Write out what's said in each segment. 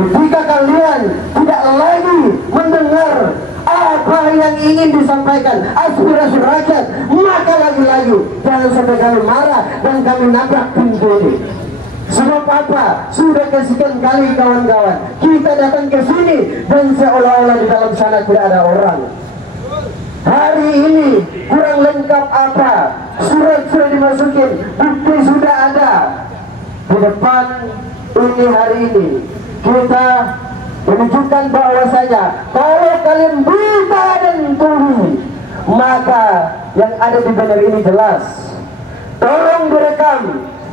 Ketika kalian tidak lagi mendengar apa yang ingin disampaikan aspirasi rakyat, maka lagi-lagi jangan sampai kami marah dan kami nabrak pintu ini. Sebab apa? Sudah kesekian kali kawan-kawan kita datang ke sini dan seolah-olah di dalam sana tidak ada orang. Hari ini kurang lengkap apa? Surat sudah dimasukin, bukti sudah ada. Di depan ini hari ini kita menunjukkan bahwasanya kalau kalian buta dan tuli, maka yang ada di banner ini jelas. Tolong direkam,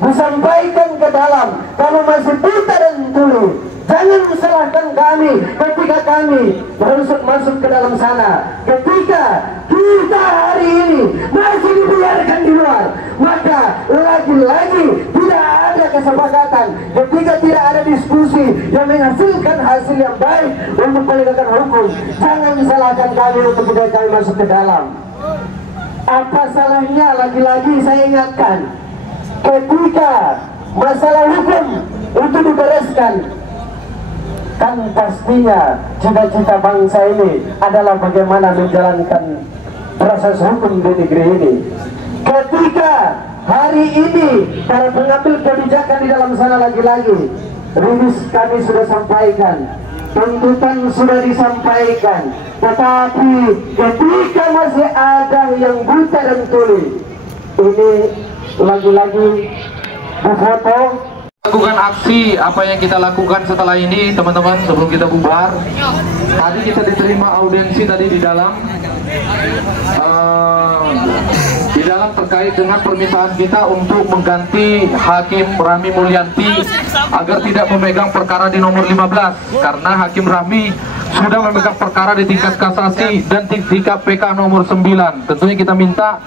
disampaikan ke dalam. Kalau masih buta dan tuli, jangan salahkan kami ketika kami masuk ke dalam sana. Ketika kita hari ini masih dibiarkan di luar, maka lagi-lagi tidak ada kesepakatan. Ketika tidak ada diskusi yang menghasilkan hasil yang baik untuk penegakan hukum, jangan salahkan kami untuk tidak kami masuk ke dalam. Apa salahnya lagi-lagi saya ingatkan, ketika masalah hukum itu dibereskan, kan pastinya cita-cita bangsa ini adalah bagaimana menjalankan proses hukum di negeri ini. Ketika hari ini para pengambil kebijakan di dalam sana lagi-lagi, rilis kami sudah sampaikan, tuntutan sudah disampaikan, tetapi ketika masih ada yang buta dan tuli, ini lagi-lagi berfoto. Lakukan aksi apa yang kita lakukan setelah ini, teman-teman, sebelum kita bubar. Tadi kita diterima audiensi tadi di dalam terkait dengan permintaan kita untuk mengganti Hakim Rahmi Mulyanti agar tidak memegang perkara di nomor 15, karena Hakim Rahmi sudah memegang perkara di tingkat kasasi dan tingkat PK nomor 9. Tentunya kita minta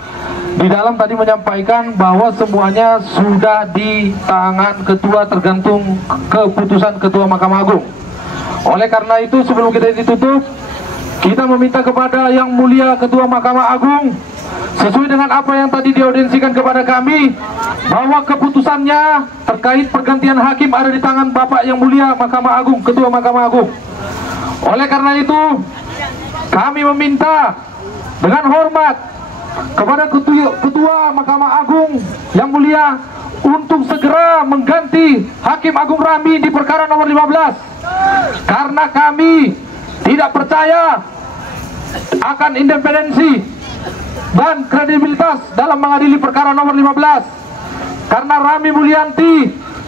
di dalam tadi menyampaikan bahwa semuanya sudah di tangan ketua, tergantung keputusan ketua Mahkamah Agung. Oleh karena itu, sebelum kita ditutup, kita meminta kepada Yang Mulia Ketua Mahkamah Agung, sesuai dengan apa yang tadi diaudiensikan kepada kami, bahwa keputusannya terkait pergantian hakim ada di tangan Bapak Yang Mulia Mahkamah Agung, Ketua Mahkamah Agung. Oleh karena itu, kami meminta dengan hormat kepada Ketua Mahkamah Agung Yang Mulia untuk segera mengganti Hakim Agung Rahmi di perkara nomor 15, karena kami tidak percaya akan independensi dan kredibilitas dalam mengadili perkara nomor 15, karena Rahmi Mulyanti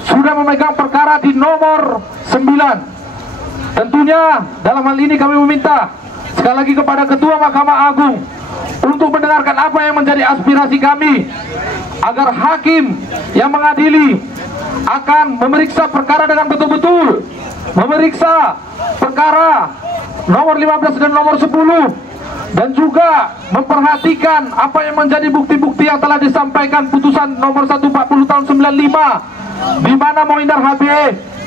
sudah memegang perkara di nomor 9. Tentunya dalam hal ini kami meminta sekali lagi kepada Ketua Mahkamah Agung untuk mendengarkan apa yang menjadi aspirasi kami, agar hakim yang mengadili akan memeriksa perkara dengan betul-betul, memeriksa perkara nomor 15 dan nomor 10, dan juga memperhatikan apa yang menjadi bukti-bukti yang telah disampaikan putusan nomor 140 tahun 95, di mana Mohinder HB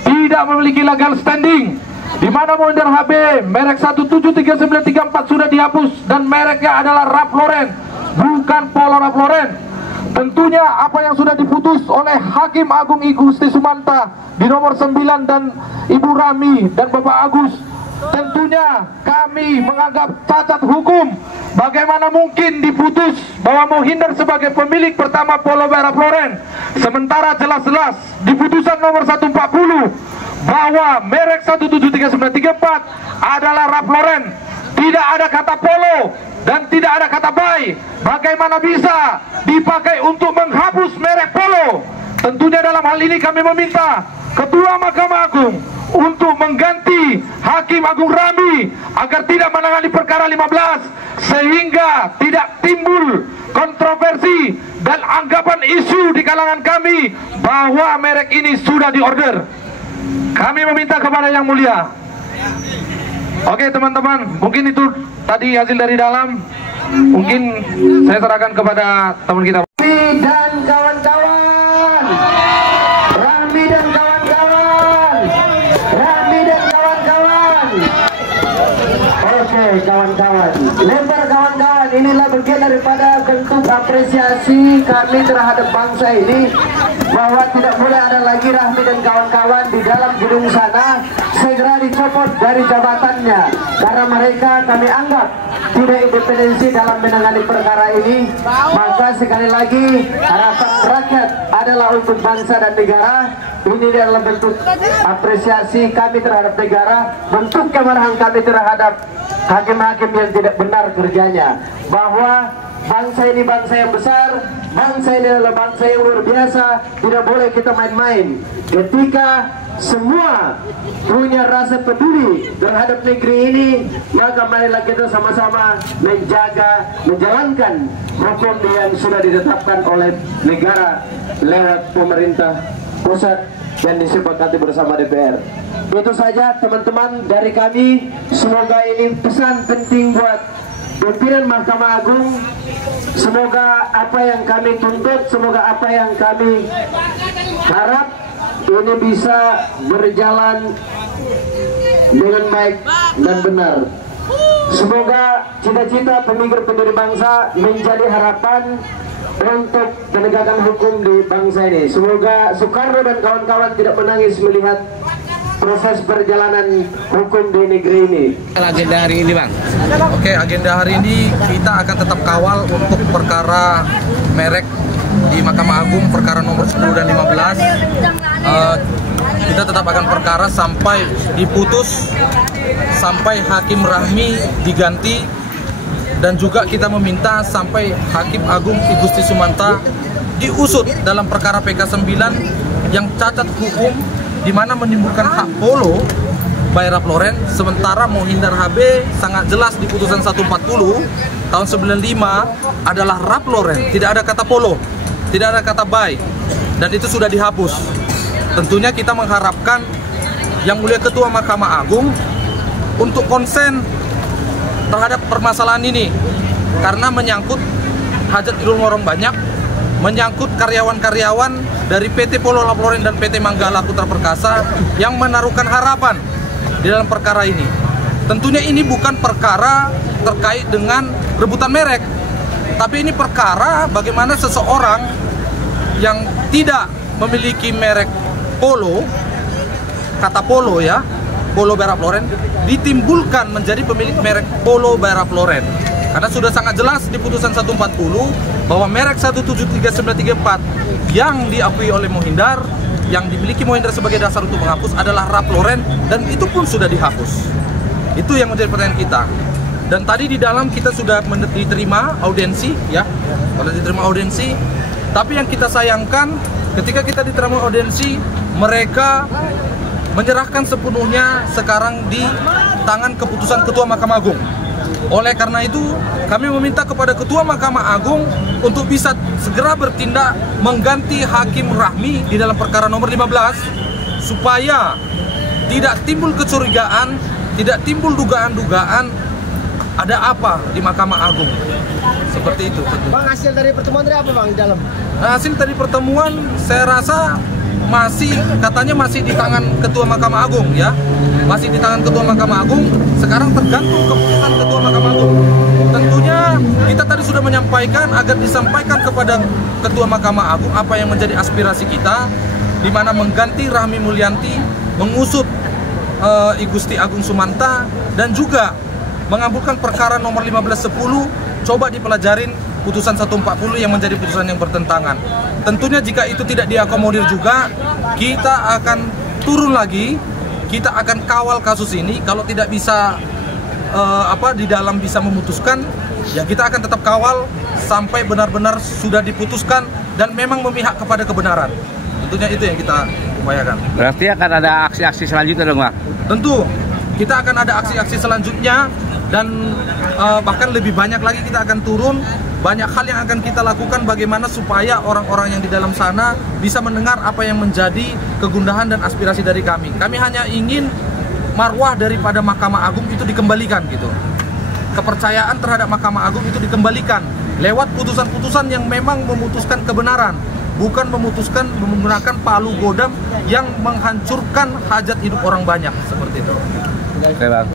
tidak memiliki legal standing, di mana Mohinder HB merek 173934 sudah dihapus dan mereknya adalah Ralph Lauren, bukan Polo Ralph Lauren. Tentunya apa yang sudah diputus oleh Hakim Agung I Gusti Sumanta di nomor 9 dan Ibu Rahmi dan Bapak Agus, tentunya kami menganggap cacat hukum. Bagaimana mungkin diputus bahwa Mohinder sebagai pemilik pertama Polo Ralph Lauren, sementara jelas-jelas di putusan nomor 140 bahwa merek 173934 adalah Ralph Lauren, tidak ada kata Polo dan tidak ada kata buy. Bagaimana bisa dipakai untuk menghapus merek Polo? Tentunya dalam hal ini kami meminta Ketua Mahkamah Agung untuk mengganti Hakim Agung Rahmi agar tidak menangani perkara 15, sehingga tidak timbul kontroversi dan anggapan isu di kalangan kami bahwa merek ini sudah diorder. Kami meminta kepada Yang Mulia. Oke teman-teman, mungkin itu tadi hasil dari dalam. Mungkin saya serahkan kepada teman kita. Rahmi dan kawan-kawan, Rahmi dan kawan-kawan, Rahmi dan kawan-kawan. Oke kawan-kawan, lebar kawan-kawan, inilah bagian daripada bentuk apresiasi kami terhadap bangsa ini, bahwa tidak boleh ada lagi Rahmi dan kawan-kawan di dalam gedung sana. segera dicopot dari jabatannya, karena mereka kami anggap tidak independensi dalam menangani perkara ini. Maka sekali lagi harapan rakyat adalah untuk bangsa dan negara. Ini adalah bentuk apresiasi kami terhadap negara, bentuk kemarahan kami terhadap hakim-hakim yang tidak benar kerjanya. Bahwa bangsa ini bangsa yang besar, bangsa ini adalah bangsa yang luar biasa. Tidak boleh kita main-main. Ketika semua punya rasa peduli terhadap negeri ini, maka marilah kita sama-sama menjaga, menjalankan hukum yang sudah ditetapkan oleh negara lewat pemerintah pusat dan disepakati bersama DPR. Itu saja teman-teman dari kami. Semoga ini pesan penting buat pimpinan Mahkamah Agung. Semoga apa yang kami tuntut, semoga apa yang kami harap ini bisa berjalan dengan baik dan benar. Semoga cita-cita pemikir pendiri bangsa menjadi harapan untuk penegakan hukum di bangsa ini. Semoga Soekarno dan kawan-kawan tidak menangis melihat proses perjalanan hukum di negeri ini. Agenda hari ini, Bang? Oke, agenda hari ini kita akan tetap kawal untuk perkara merek di Mahkamah Agung, perkara nomor 10 dan 15. Kita tetap akan perkara sampai diputus, sampai Hakim Rahmi diganti, dan juga kita meminta sampai Hakim Agung I Gusti Sumanta diusut dalam perkara PK 9 yang cacat hukum, di mana menimbulkan hak polo by Ralph Lauren. Sementara Mohinder HB sangat jelas di putusan 140 tahun 95 adalah Ralph Lauren, tidak ada kata polo, tidak ada kata by, dan itu sudah dihapus. Tentunya kita mengharapkan Yang Mulia Ketua Mahkamah Agung untuk konsen terhadap permasalahan ini, karena menyangkut hajat ilmu orang banyak, menyangkut karyawan-karyawan dari PT Polo Ralph Lauren dan PT Manggala Putra Perkasa yang menaruhkan harapan di dalam perkara ini. Tentunya ini bukan perkara terkait dengan rebutan merek, tapi ini perkara bagaimana seseorang yang tidak memiliki merek polo, kata polo ya, Polo by Ralph Lauren, ditimbulkan menjadi pemilik merek Polo by Ralph Lauren. Karena sudah sangat jelas di putusan 140 bahwa merek 173934 yang diakui oleh Mohinder, yang dimiliki Mohinder sebagai dasar untuk menghapus adalah Ralph Lauren, dan itu pun sudah dihapus. Itu yang menjadi pertanyaan kita. Dan tadi di dalam kita sudah diterima audiensi ya, sudah diterima audiensi. Tapi yang kita sayangkan ketika kita diterima audiensi, mereka menyerahkan sepenuhnya sekarang di tangan keputusan Ketua Mahkamah Agung. Oleh karena itu, kami meminta kepada Ketua Mahkamah Agung untuk bisa segera bertindak mengganti Hakim Rahmi di dalam perkara nomor 15, supaya tidak timbul kecurigaan, tidak timbul dugaan-dugaan ada apa di Mahkamah Agung. Seperti itu. Bang, hasil dari pertemuan dari apa, Bang, di dalam? Hasil dari pertemuan saya rasa katanya masih di tangan Ketua Mahkamah Agung ya, masih di tangan Ketua Mahkamah Agung. Sekarang tergantung keputusan Ketua Mahkamah Agung. Tentunya kita tadi sudah menyampaikan agar disampaikan kepada Ketua Mahkamah Agung apa yang menjadi aspirasi kita, di mana mengganti Rahmi Mulyanti, mengusut I Gusti Agung Sumanta, dan juga mengabulkan perkara nomor 1510. Coba dipelajarin putusan 140 yang menjadi putusan yang bertentangan. Tentunya jika itu tidak diakomodir juga, kita akan turun lagi, kita akan kawal kasus ini. Kalau tidak bisa di dalam bisa memutuskan, ya kita akan tetap kawal sampai benar-benar sudah diputuskan dan memang memihak kepada kebenaran. Tentunya itu yang kita upayakan. Berarti akan ada aksi-aksi selanjutnya dong, Bang? Tentu, kita akan ada aksi-aksi selanjutnya, dan bahkan lebih banyak lagi kita akan turun. Banyak hal yang akan kita lakukan bagaimana supaya orang-orang yang di dalam sana bisa mendengar apa yang menjadi kegundahan dan aspirasi dari kami. Kami hanya ingin marwah daripada Mahkamah Agung itu dikembalikan gitu. Kepercayaan terhadap Mahkamah Agung itu dikembalikan lewat putusan-putusan yang memang memutuskan kebenaran, bukan memutuskan menggunakan palu godam yang menghancurkan hajat hidup orang banyak seperti itu. Oke, Bang.